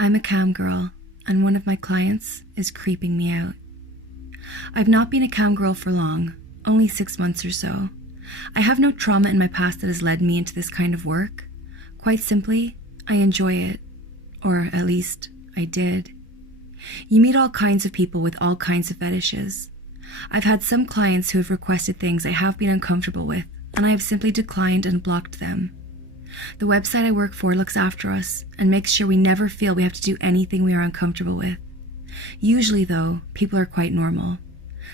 I'm a camgirl, and one of my clients is creeping me out. I've not been a camgirl for long, only 6 months or so. I have no trauma in my past that has led me into this kind of work. Quite simply, I enjoy it. Or at least, I did. You meet all kinds of people with all kinds of fetishes. I've had some clients who have requested things I have been uncomfortable with, and I have simply declined and blocked them. The website I work for looks after us and makes sure we never feel we have to do anything we are uncomfortable with. Usually, though, people are quite normal.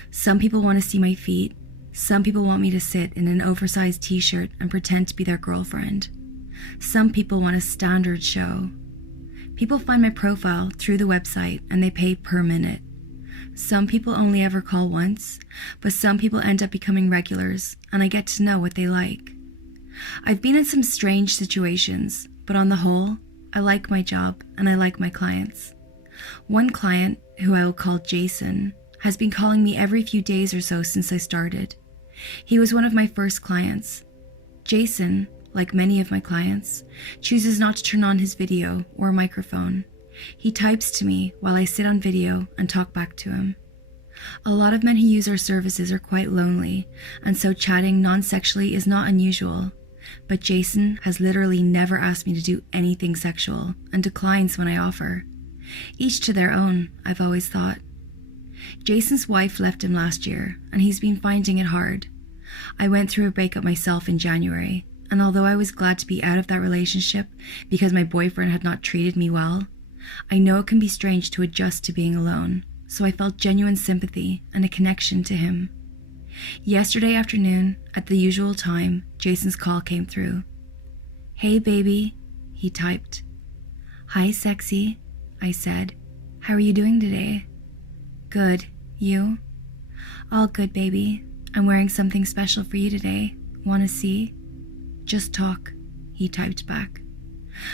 Some people want to see my feet. Some people want me to sit in an oversized t-shirt and pretend to be their girlfriend. Some people want a standard show. People find my profile through the website and they pay per minute. Some people only ever call once, but some people end up becoming regulars and I get to know what they like. I've been in some strange situations, but on the whole, I like my job and I like my clients. One client, who I will call Jason, has been calling me every few days or so since I started. He was one of my first clients. Jason, like many of my clients, chooses not to turn on his video or microphone. He types to me while I sit on video and talk back to him. A lot of men who use our services are quite lonely, and so chatting non-sexually is not unusual. But Jason has literally never asked me to do anything sexual and declines when I offer. Each to their own, I've always thought. Jason's wife left him last year, and he's been finding it hard. I went through a breakup myself in January, and although I was glad to be out of that relationship because my boyfriend had not treated me well, I know it can be strange to adjust to being alone, so I felt genuine sympathy and a connection to him. Yesterday afternoon, at the usual time, Jason's call came through. "Hey baby," he typed. "Hi sexy," I said. "How are you doing today?" "Good. You?" "All good, baby. I'm wearing something special for you today. Wanna see?" "Just talk," he typed back.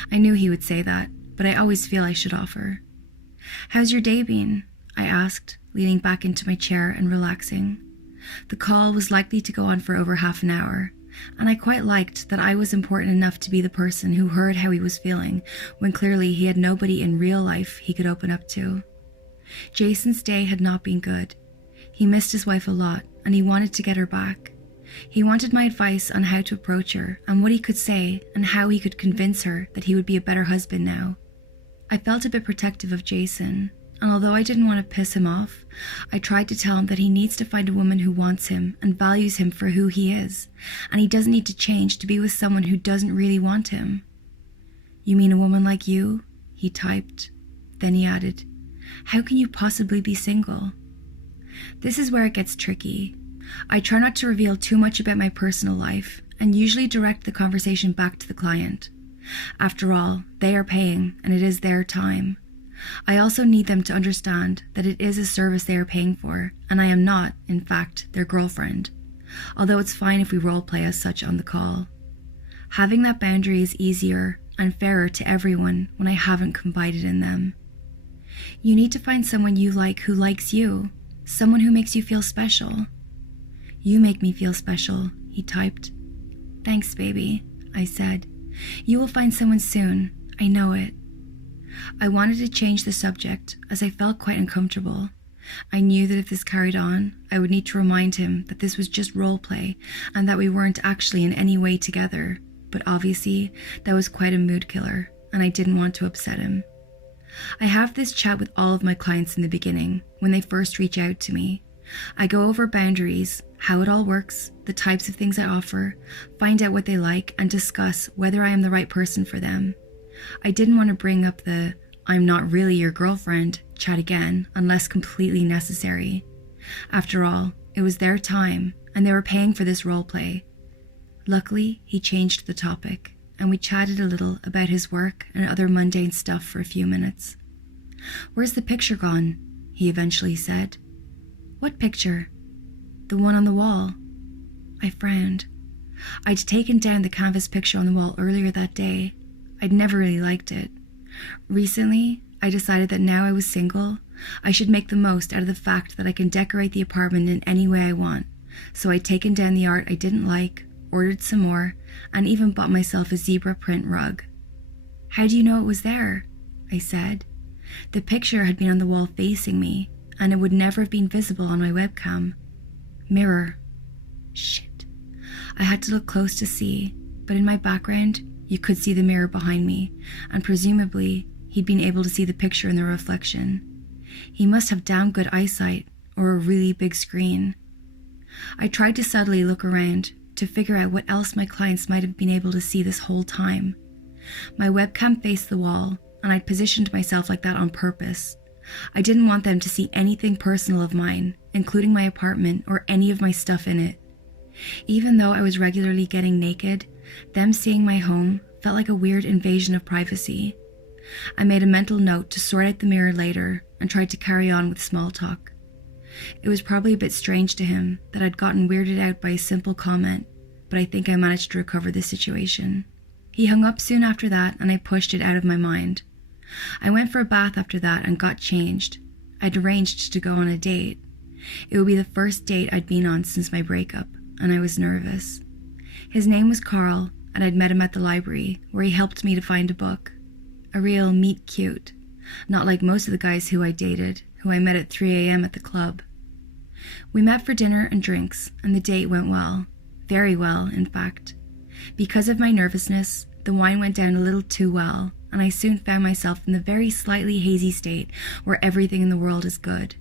I knew he would say that, but I always feel I should offer. "How's your day been?" I asked, leaning back into my chair and relaxing. The call was likely to go on for over half an hour, and I quite liked that I was important enough to be the person who heard how he was feeling when clearly he had nobody in real life he could open up to. Jason's day had not been good. He missed his wife a lot, and he wanted to get her back. He wanted my advice on how to approach her and what he could say and how he could convince her that he would be a better husband now. I felt a bit protective of Jason, and although I didn't want to piss him off, I tried to tell him that he needs to find a woman who wants him and values him for who he is, and he doesn't need to change to be with someone who doesn't really want him. "You mean a woman like you?" he typed. Then he added, "How can you possibly be single?" This is where it gets tricky. I try not to reveal too much about my personal life and usually direct the conversation back to the client. After all, they are paying and it is their time. I also need them to understand that it is a service they are paying for, and I am not, in fact, their girlfriend, although it's fine if we roleplay as such on the call. Having that boundary is easier and fairer to everyone when I haven't confided in them. You need to find someone you like who likes you, someone who makes you feel special. "You make me feel special," he typed. "Thanks, baby," I said. "You will find someone soon, I know it." I wanted to change the subject as I felt quite uncomfortable. I knew that if this carried on, I would need to remind him that this was just role play and that we weren't actually in any way together, but obviously that was quite a mood killer and I didn't want to upset him. I have this chat with all of my clients in the beginning when they first reach out to me. I go over boundaries, how it all works, the types of things I offer, find out what they like, and discuss whether I am the right person for them. I didn't want to bring up the "I'm not really your girlfriend" chat again unless completely necessary. After all, it was their time and they were paying for this role play. Luckily, he changed the topic and we chatted a little about his work and other mundane stuff for a few minutes. "Where's the picture gone?" he eventually said. "What picture?" "The one on the wall." I frowned. I'd taken down the canvas picture on the wall earlier that day. I'd never really liked it. Recently, I decided that now I was single, I should make the most out of the fact that I can decorate the apartment in any way I want, so I'd taken down the art I didn't like, ordered some more, and even bought myself a zebra print rug. "How do you know it was there?" I said. The picture had been on the wall facing me, and it would never have been visible on my webcam. Mirror. Shit. I had to look close to see, but in my background, you could see the mirror behind me, and presumably, he'd been able to see the picture in the reflection. He must have damn good eyesight, or a really big screen. I tried to subtly look around to figure out what else my clients might have been able to see this whole time. My webcam faced the wall, and I'd positioned myself like that on purpose. I didn't want them to see anything personal of mine, including my apartment or any of my stuff in it. Even though I was regularly getting naked, them seeing my home felt like a weird invasion of privacy. I made a mental note to sort out the mirror later and tried to carry on with small talk. It was probably a bit strange to him that I'd gotten weirded out by a simple comment, but I think I managed to recover the situation. He hung up soon after that, and I pushed it out of my mind. I went for a bath after that and got changed. I'd arranged to go on a date. It would be the first date I'd been on since my breakup, and I was nervous. His name was Carl, and I'd met him at the library, where he helped me to find a book. A real meet cute. Not like most of the guys who I dated, who I met at 3 a.m. at the club. We met for dinner and drinks, and the date went well. Very well, in fact. Because of my nervousness, the wine went down a little too well, and I soon found myself in the very slightly hazy state where everything in the world is good.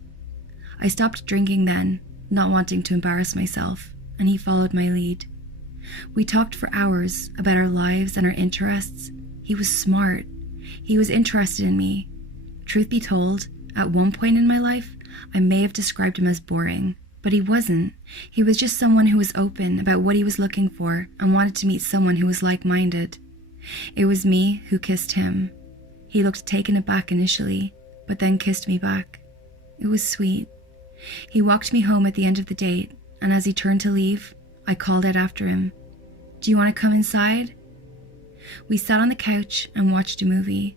I stopped drinking then, not wanting to embarrass myself, and he followed my lead. We talked for hours about our lives and our interests. He was smart. He was interested in me. Truth be told, at one point in my life, I may have described him as boring, but he wasn't. He was just someone who was open about what he was looking for and wanted to meet someone who was like-minded. It was me who kissed him. He looked taken aback initially, but then kissed me back. It was sweet. He walked me home at the end of the date, and as he turned to leave, I called out after him, "Do you want to come inside?" We sat on the couch and watched a movie.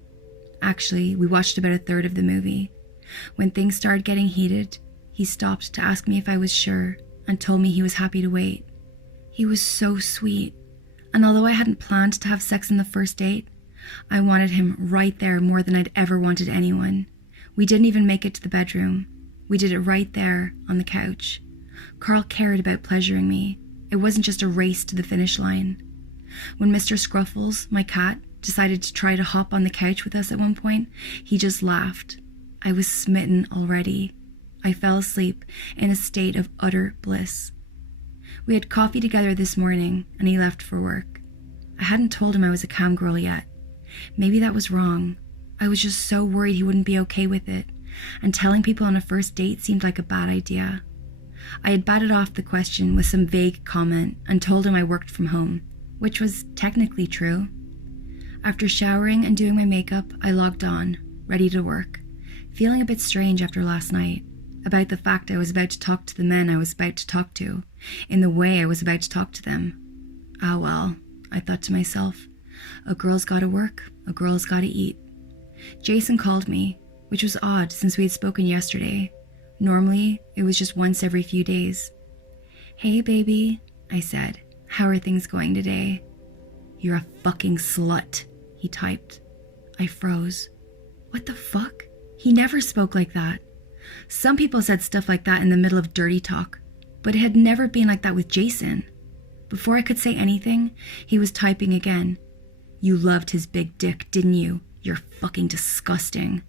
Actually, we watched about a third of the movie. When things started getting heated, he stopped to ask me if I was sure and told me he was happy to wait. He was so sweet, and although I hadn't planned to have sex on the first date, I wanted him right there more than I'd ever wanted anyone. We didn't even make it to the bedroom. We did it right there on the couch. Carl cared about pleasuring me. It wasn't just a race to the finish line. When Mr. Scruffles, my cat, decided to try to hop on the couch with us at one point, he just laughed. I was smitten already. I fell asleep in a state of utter bliss. We had coffee together this morning, and he left for work. I hadn't told him I was a camgirl yet. Maybe that was wrong. I was just so worried he wouldn't be okay with it, and telling people on a first date seemed like a bad idea. I had batted off the question with some vague comment and told him I worked from home, which was technically true. After showering and doing my makeup, I logged on, ready to work, feeling a bit strange after last night, about the fact I was about to talk to the men I was about to talk to, in the way I was about to talk to them. Ah well, I thought to myself, a girl's gotta work, a girl's gotta eat. Jason called me, which was odd since we had spoken yesterday. Normally, it was just once every few days. "Hey baby," I said, "how are things going today?" "You're a fucking slut," he typed. I froze. What the fuck? He never spoke like that. Some people said stuff like that in the middle of dirty talk, but it had never been like that with Jason. Before I could say anything, he was typing again. "You loved his big dick, didn't you? You're fucking disgusting."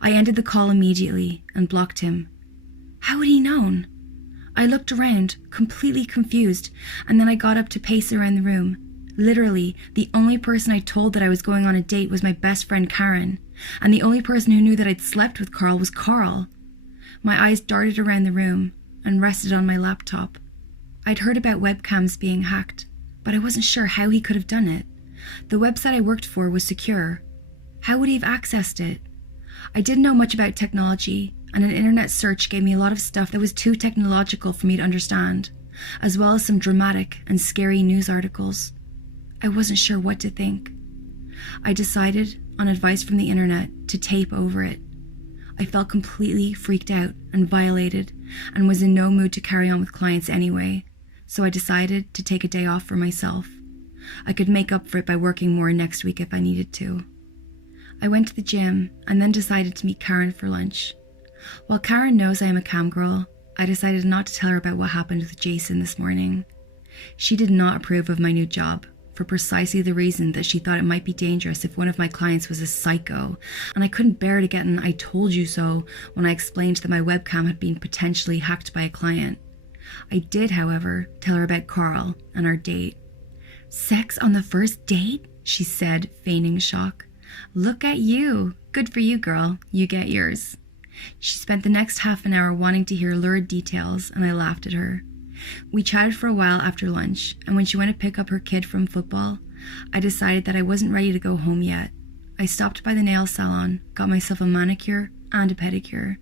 I ended the call immediately and blocked him. How had he known? I looked around, completely confused, and then I got up to pace around the room. Literally, the only person I told that I was going on a date was my best friend Karen, and the only person who knew that I'd slept with Carl was Carl. My eyes darted around the room and rested on my laptop. I'd heard about webcams being hacked, but I wasn't sure how he could have done it. The website I worked for was secure. How would he have accessed it? I didn't know much about technology, and an internet search gave me a lot of stuff that was too technological for me to understand, as well as some dramatic and scary news articles. I wasn't sure what to think. I decided, on advice from the internet, to tape over it. I felt completely freaked out and violated, and was in no mood to carry on with clients anyway, so I decided to take a day off for myself. I could make up for it by working more next week if I needed to. I went to the gym and then decided to meet Karen for lunch. While Karen knows I am a camgirl, I decided not to tell her about what happened with Jason this morning. She did not approve of my new job, for precisely the reason that she thought it might be dangerous if one of my clients was a psycho, and I couldn't bear to get an "I told you so" when I explained that my webcam had been potentially hacked by a client. I did, however, tell her about Carl and our date. "Sex on the first date?" she said, feigning shock. "Look at you. Good for you, girl. You get yours." She spent the next half an hour wanting to hear lurid details, and I laughed at her. We chatted for a while after lunch, and when she went to pick up her kid from football, I decided that I wasn't ready to go home yet. I stopped by the nail salon, got myself a manicure and a pedicure,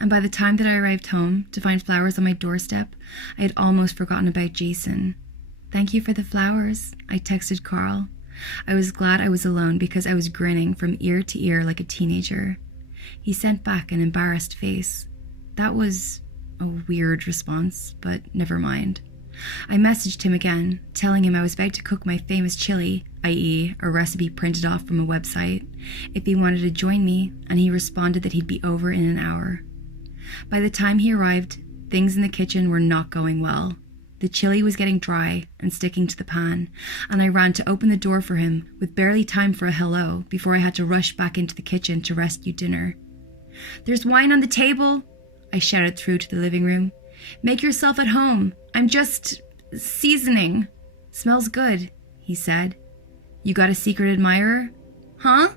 and by the time that I arrived home to find flowers on my doorstep, I had almost forgotten about Jason. "Thank you for the flowers," I texted Carl. I was glad I was alone because I was grinning from ear to ear like a teenager. He sent back an embarrassed face. That was a weird response, but never mind. I messaged him again, telling him I was about to cook my famous chili, i.e. a recipe printed off from a website, if he wanted to join me, and he responded that he'd be over in an hour. By the time he arrived, things in the kitchen were not going well. The chili was getting dry and sticking to the pan, and I ran to open the door for him with barely time for a hello before I had to rush back into the kitchen to rescue dinner. "There's wine on the table," I shouted through to the living room. "Make yourself at home. I'm just seasoning." "Smells good," he said. "You got a secret admirer?" "Huh?"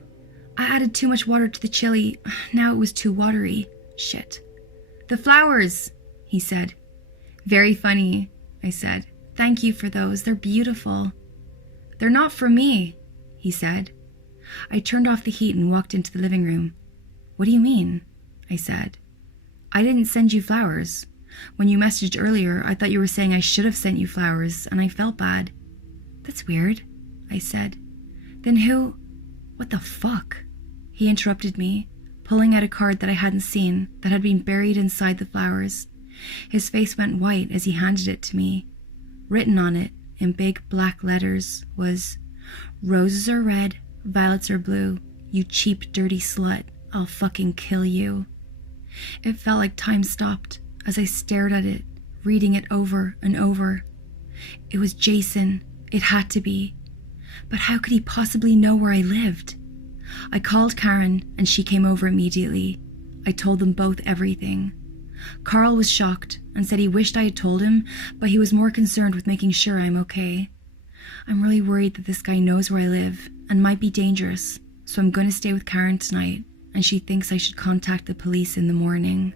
"I added too much water to the chili. Now it was too watery. Shit." "The flowers," he said. "Very funny," I said. "Thank you for those. They're beautiful." "They're not for me," he said. I turned off the heat and walked into the living room. "What do you mean?" I said. "I didn't send you flowers. When you messaged earlier, I thought you were saying I should have sent you flowers, and I felt bad." "That's weird," I said. "Then who—" "What the fuck?" He interrupted me, pulling out a card that I hadn't seen that had been buried inside the flowers. His face went white as he handed it to me. Written on it, in big black letters, was, "Roses are red, violets are blue. You cheap, dirty slut. I'll fucking kill you." It felt like time stopped as I stared at it, reading it over and over. It was Jason. It had to be. But how could he possibly know where I lived? I called Karen, and she came over immediately. I told them both everything. Carl was shocked and said he wished I had told him, but he was more concerned with making sure I'm okay. I'm really worried that this guy knows where I live and might be dangerous, so I'm going to stay with Karen tonight, and she thinks I should contact the police in the morning.